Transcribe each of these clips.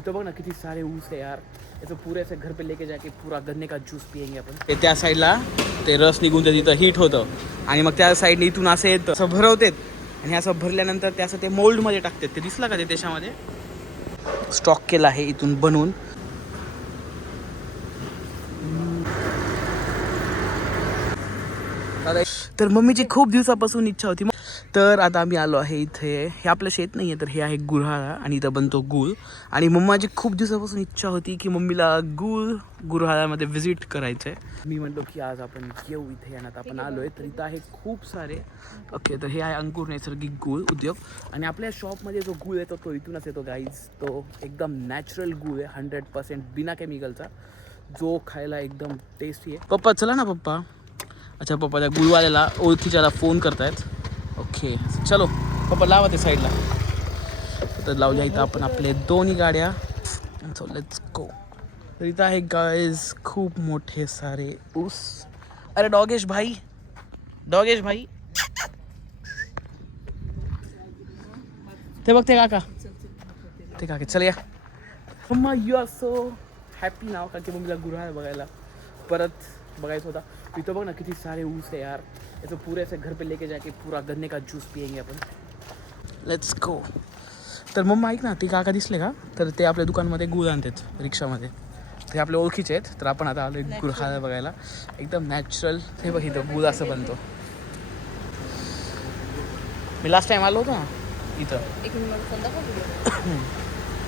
तो बघ ना किती सारे ऊस है यार. याचं पुरे असं घर पे लेके जाके पूरा गन्ने का ज्यूस पियेंगे आपण. ते त्या साईडला ते रस निघून ते तिथं हीट होतं आणि मग त्या साईडने इथून असं येतं, असं भरवतेत आणि असं भरल्यानंतर ते असं ते मोल्डमध्ये टाकतात. ते दिसलं का ते त्याच्यामध्ये स्टॉक केलं आहे इथून बनवून. तर मम्मीची खूप दिवसापासून इच्छा होती. तर आता आम्ही आलो आहे इथे. हे आपलं शेत नाही आहे, तर हे आहे गुऱ्हाळा आणि इथं बनतो गूळ. आणि मम्माची खूप दिवसापासून इच्छा होती की मम्मीला गुऱ्हाळ्यामध्ये व्हिजिट करायचं आहे. मी म्हणलो की आज आपण येऊ इथे आणि आता आपण आलो आहे. तर इथं आहे खूप सारे. ओके, तर हे आहे अंकुर नैसर्गिक गूळ उद्योग. आणि आपल्या शॉपमध्ये जो गूळ येतो तो इथूनच येतो गाईज. तो एकदम नॅचरल गूळ आहे, 100% बिना केमिकलचा, जो खायला एकदम टेस्टी आहे. पप्पा चला ना पप्पा. अच्छा, पप्पा त्या गुळवाल्याला ओळखीच्याला फोन करतायत. ओके चलो पप्पा लावा ते साईडला. तर लावल्या इथं आपण आपले दोन्ही गाड्या. So let's go. तर इथं आहे गाईज खूप मोठे सारे ऊस. अरे डॉगेश भाई, डॉगेश भाई ते बघते काका, ते काका चल या. मम्मा you are so happy now, कारण की मम्मीला गुऱ्हाळ बघायला परत बघायचं होता. इथं बघ ना किती सारे ऊस है यार. याचं पुरे असं घर पे लेके जाके पूरा गन्ने का ज्यूस पियेंगे आपण. Let's go. तर मम्मा ऐक ना, ते काका दिसले का, तर ते आपल्या दुकानमध्ये गुळ आणतात रिक्षामध्ये. ते आपले ओळखीचे आहेत. तर आपण आता आलो गुळ खायला बघायला. एकदम नॅचरल. हे बघ इथं गुळ असं बनतो. मी लास्ट टाइम आलो होतो ना इथं.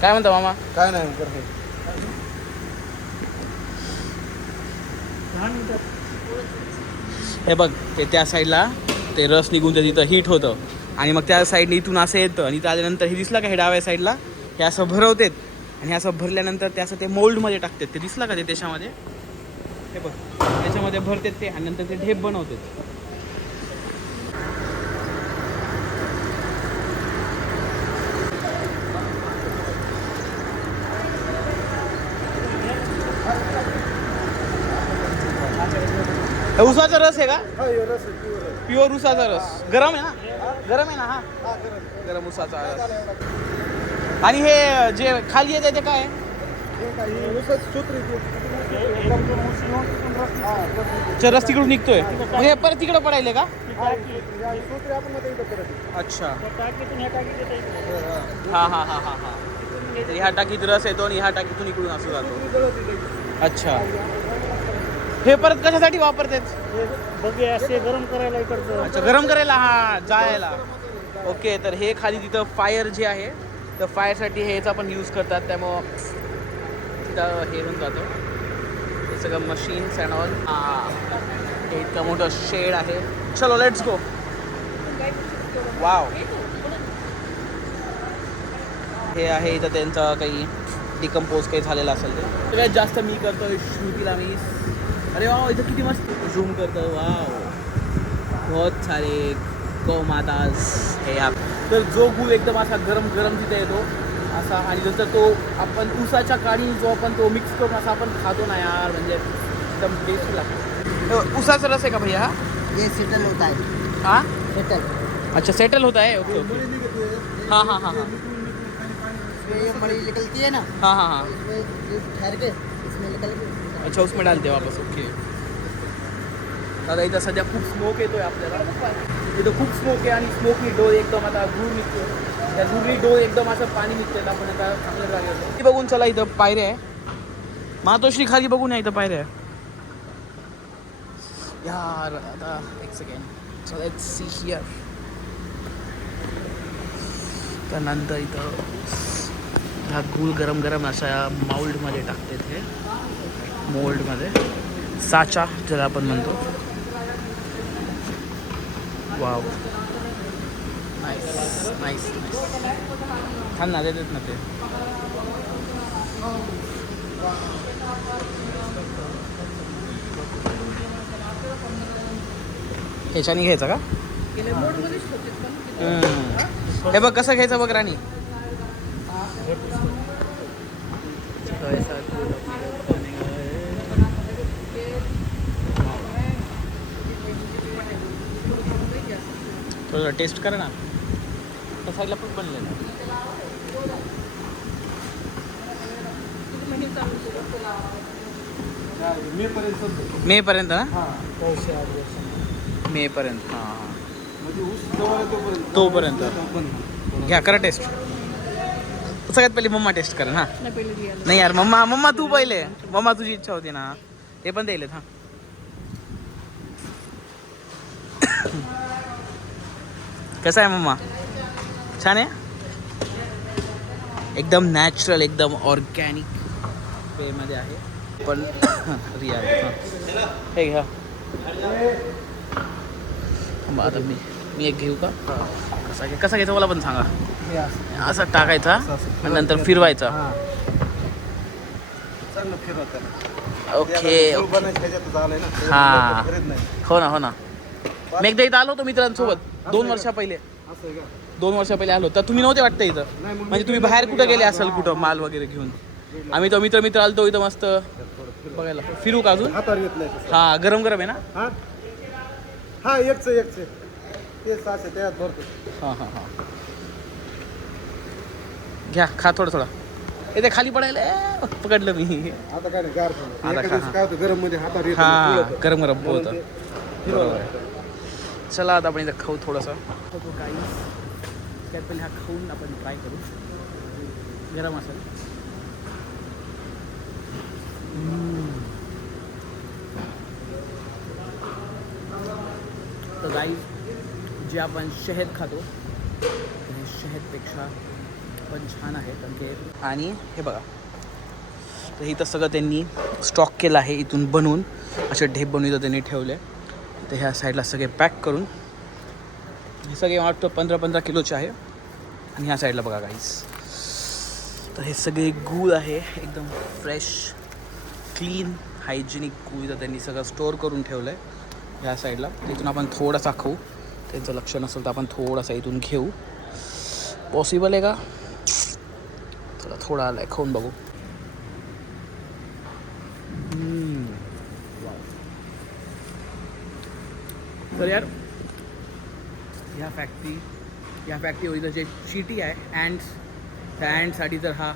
काय म्हणता मामा? काय नाही. हे बघ ते त्या साईडला ते रस निघून ते तिथं हीट होतं आणि मग त्या साईडने इथून असं येतं आणि इथं आल्यानंतर हे दिसलं का, हे डाव्या साईडला हे असं भरवतेत आणि असं भरल्यानंतर ते असं ते मोल्डमध्ये टाकतात. ते दिसलं का ते त्याच्यामध्ये, हे बघ त्याच्यामध्ये भरतात ते आणि नंतर ते ढेप बनवतात. उसाचा रस आहे का? प्युअर उसाचा रस. गरम आहे ना? गरम आहे ना? हा गरम उसाचा रस. आणि हे जे खाली येते ते काय आहे? रस तिकडून निघतोय, हे परत तिकडं पडायले का? अच्छा, हा हा हा हा हा. ह्या टाकीत रस येतो आणि ह्या टाकीतून इकडून असं जातो. अच्छा, हे परत कशासाठी वापरतात? बघे असे गरम करायला इकडचं. अच्छा, गरम करायला, हा जायला. ओके, तर हे खाली तिथं फायर जे आहे, तर फायरसाठी हेचा पण यूज करतात. त्यामुळं तिथं हे होऊन जातं हे सगळं मशीन्स अँड ऑल. हे इतकं मोठं शेड आहे. चलो लेट्स गो. वाव. हे आहे इथं त्यांचं काही डिकम्पोज काही झालेलं असेल ते. सगळ्यात जास्त मी करतोय श्रुतीला मी. अरे वाव, इथं किती मस्त झूम करतो. वाव, बहुत सारे गौ माताज हे आप. तर जो गूळ एकदम असा गरम गरम तिथे येतो असा, आणि नंतर तो आपण ऊसाच्या काडी जो आपण तो मिक्स करून असा आपण खातो ना यार, म्हणजे एकदम टेस्टी लागतो. ऊसाचा रस आहे का भैया? ये सेटल होता है. हाँ सेटल. अच्छा, सेटल होता है. Okay okay. हाँ हाँ हाँ हाँ ये मड़ी निकलती है ना, हाँ हाँ हाँ. इसमें ये ठहर के इसमें निकल के. अच्छा, उसमें डालते वापस. ओके. दादा इथं सध्या खूप स्मोक येतोय आपल्याला. इथं खूप स्मोक आहे आणि स्मोकनी डोळे एकदम आता धूर निघतो. त्या धुरनी डोळे एकदम असं पाणी निघतं. आपण आता चांगलं जागेवर बघून चला. इथं पायऱ्या आहे. मातोश्री खाली बघून या, इथं पायऱ्या आहे यार. आता एक second. So let's see here. त्यानंतर इथं हा गूळ गरम गरम अशा माउल्डमध्ये टाकते. ते मोल्डमध्ये साचा ज्याला आपण म्हणतो. Wow, nice nice nice. छान ना देतात ना ते. ह्याच्याने घ्यायचं का? हे बघ कसं घ्यायचं बघ राणी. थोडं टेस्ट करा ना. त्या साईडला पण बनलेलं. मे पर्यंत मे पर्यंत ना हां 8 मे पर्यंत हां हां म्हणजे ऊस जवळ आहे तोपर्यंत. पण घ्या करा टेस्ट. सगळ्यात पहिले मम्मा टेस्ट करा ना. नाही यार मम्मा तू पहिले. मम्मा तुझी इच्छा होती ना. ते पण द्यायलेत हा. कसा आहे मम्मा? छान आहे. एकदम नॅचरल एकदम ऑर्गॅनिक वेमध्ये आहे पण रिअल. हे घ्या. आता मी एक घेऊ का? कसा घ्यायचा मला पण सांगा. हे असं असा टाकायचा आणि नंतर फिरवायचा. चांगलं फिरवतात. ओके. झालंय ना हा. खरेद नाही हो ना मी एकदा इथं आलो होतो मित्रांसोबत 2 वर्षा पहिले. असं आहे का? 2 वर्षा पहिले आलो तर तुम्ही नव्हते वाटतं इथं. नाही, मग म्हणजे तुम्ही बाहेर कुठं गेले असाल कुठं माल वगैरे घेऊन. आम्ही तो मित्र आलतो इथं मस्त बघायला. फिरू का अजून? हातावर घेतलंय तसं. हा गरम आहे ना. हा हा एकच ते 600 त्यात भरतो. हां घ्या खा थोडं. ते खाली पडायला पकडलं मी. आता काय नाही गार झालं. आता एका खा, दिवशी काय होतं गरम मध्ये हातावर येतं, हां पोळतं. गरम म्हणून होतं. ते बरोबर आहे. चला आता आपण इथं खाऊ थोडंसं. काही त्यात पहिले हा खाऊन आपण ट्राय करू. गरम असेल. तर गाईस जे आपण शहद खातो हे शहदपेक्षा पण छान आहे कारण ते. आणि हे बघा तर इथं सगळं त्यांनी स्टॉक केलं आहे. इथून बनवून असे ढेप बनवून इथं त्यांनी ठेवले. तर ह्या साईडला सगळे पॅक करून हे सगळे वाटतं 15 किलोचे आहे. आणि ह्या साईडला बघा गाईस तर हे सगळे गूळ आहे एकदम फ्रेश क्लीन हायजेनिक गूळ इथं त्यांनी सगळं स्टोअर करून ठेवलं आहे ह्या साईडला. इथून आपण थोडासा खाऊ. त्यांचं लक्ष नसेल तर आपण थोडासा इथून घेऊ. पॉसिबल आहे का? थोडा आलाय खाऊन बघू. तर यार ह्या फॅक्टरीवर इथं जे चिटी आहे अँड्स त्या अँडसाठी तर हा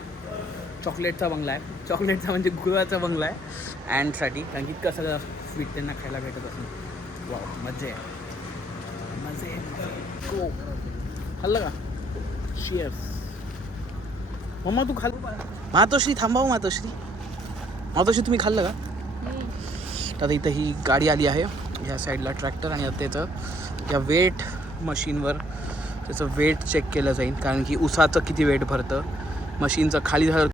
चॉकलेटचा बंगला आहे. चॉकलेटचा म्हणजे गुळाचा बंगला आहे अँडसाठी. कारण की इतकं सगळं स्वीट त्यांना खायला भेटत असेल. वा मजा आहे. हो खाल्लं का? शिअर्स. मम्मा तू खाल्लं? मातोश्री थांबावं. मातोश्री तुम्ही खाल्लं का? आता इथं ही गाडी आली आहे ह्या साईडला ट्रॅक्टर. आणि आता त्याचं या वेट मशीनवर त्याचं वेट चेक केलं जाईल कारण की उसाचं किती वेट भरतं. मशीनचं खाली झालं